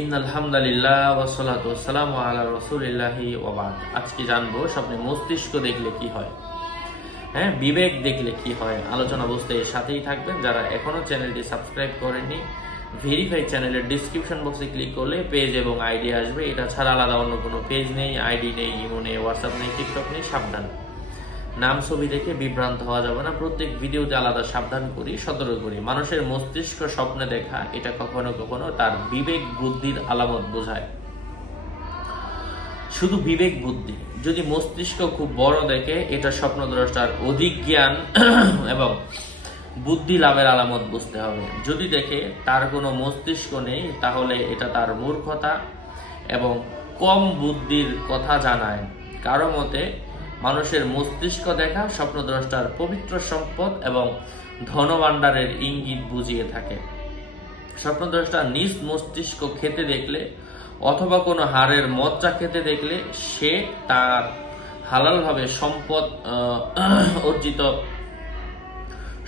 ইন্নাল হামদুলিল্লাহ ওয়াসসালাতু ওয়াসসালামু আলা রাসূলিল্লাহি ওয়া বাদ। আজকে জানবো স্বপ্নে মস্তিষ্ক দেখলে কি হয়, বিবেক দেখলে কি হয়। আলোচনা বুঝতে এর সাথেই থাকবেন। যারা এখনো চ্যানেলটি সাবস্ক্রাইব করেননি, ভেরিফাই চ্যানেলের ডিসক্রিপশন বক্সে ক্লিক করলে পেজ এবং আইডি আসবে। এটা ছাড়া আলাদা অন্য কোনো পেজ নেই, আইডি নেই, ইমো নেই, হোয়াটসঅ্যাপ নেই, টিকটক নেই। সাবধান, নাম ছবি দেখে বিভ্রান্ত হওয়া যাবে না। প্রত্যেক ভিডিওতে আলাদা সাবধান করি, সতর্ক করি। মানুষের মস্তিষ্ক স্বপ্নে দেখা এটা কখনো কখনো তার বিবেক বুদ্ধির আলামত বোঝায়। শুধু বিবেক বুদ্ধি। যদি মস্তিষ্ক খুব বড় দেখে, এটা স্বপ্নদ্রষ্টার অধিক জ্ঞান এবং বুদ্ধি লাভের আলামত বুঝতে হবে। যদি দেখে তার কোনো মস্তিষ্ক নেই, তাহলে এটা তার মূর্খতা এবং কম বুদ্ধির কথা জানায়। কারো মতে মানুষের মস্তিষ্ক দেখা স্বপ্নদ্রষ্টার পবিত্র সম্পদ এবং ধনভাণ্ডারের ইঙ্গিত বুঝিয়ে থাকে। স্বপ্নদ্রষ্টা নিজ মস্তিষ্ক খেতে দেখলে অথবা কোনো হাড়ের মজ্জা খেতে দেখলে সে তার হালালভাবে অর্জিত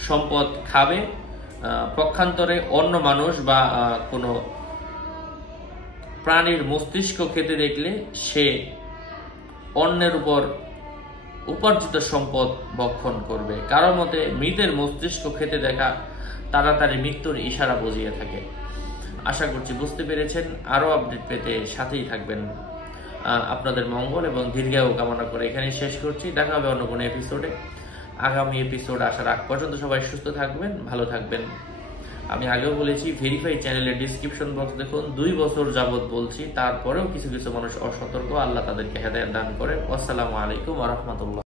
সম্পদ খাবে। পক্ষান্তরে অন্য মানুষ বা কোনো প্রাণীর মস্তিষ্ক খেতে দেখলে সে অন্যের উপর উপার্জিত সম্পদ ভক্ষণ করবে। কারো মতে মৃতের মস্তিষ্ক খেতে দেখা তাড়াতাড়ি মৃত্যুর ইশারা বুঝিয়ে থাকে। আশা করছি বুঝতে পেরেছেন। আরো আপডেট পেতে সাথেই থাকবেন। আপনাদের মঙ্গল এবং দীর্ঘায়ু কামনা করে এখানেই শেষ করছি। দেখা হবে অন্য কোনো এপিসোডে। আগামী এপিসোড আসার আগ পর্যন্ত সবাই সুস্থ থাকবেন, ভালো থাকবেন। আমি আগেও বলেছি, ভেরিফাই চ্যানেলের ডিসক্রিপশন বক্স দেখুন। 2 বছর যাবত বলছি, তারপরেও কিছু কিছু মানুষ অসতর্ক। আল্লাহ তাদেরকে হেদায়েত দান করে। আসসালামু আলাইকুম ওয়া রাহমাতুল্লাহ।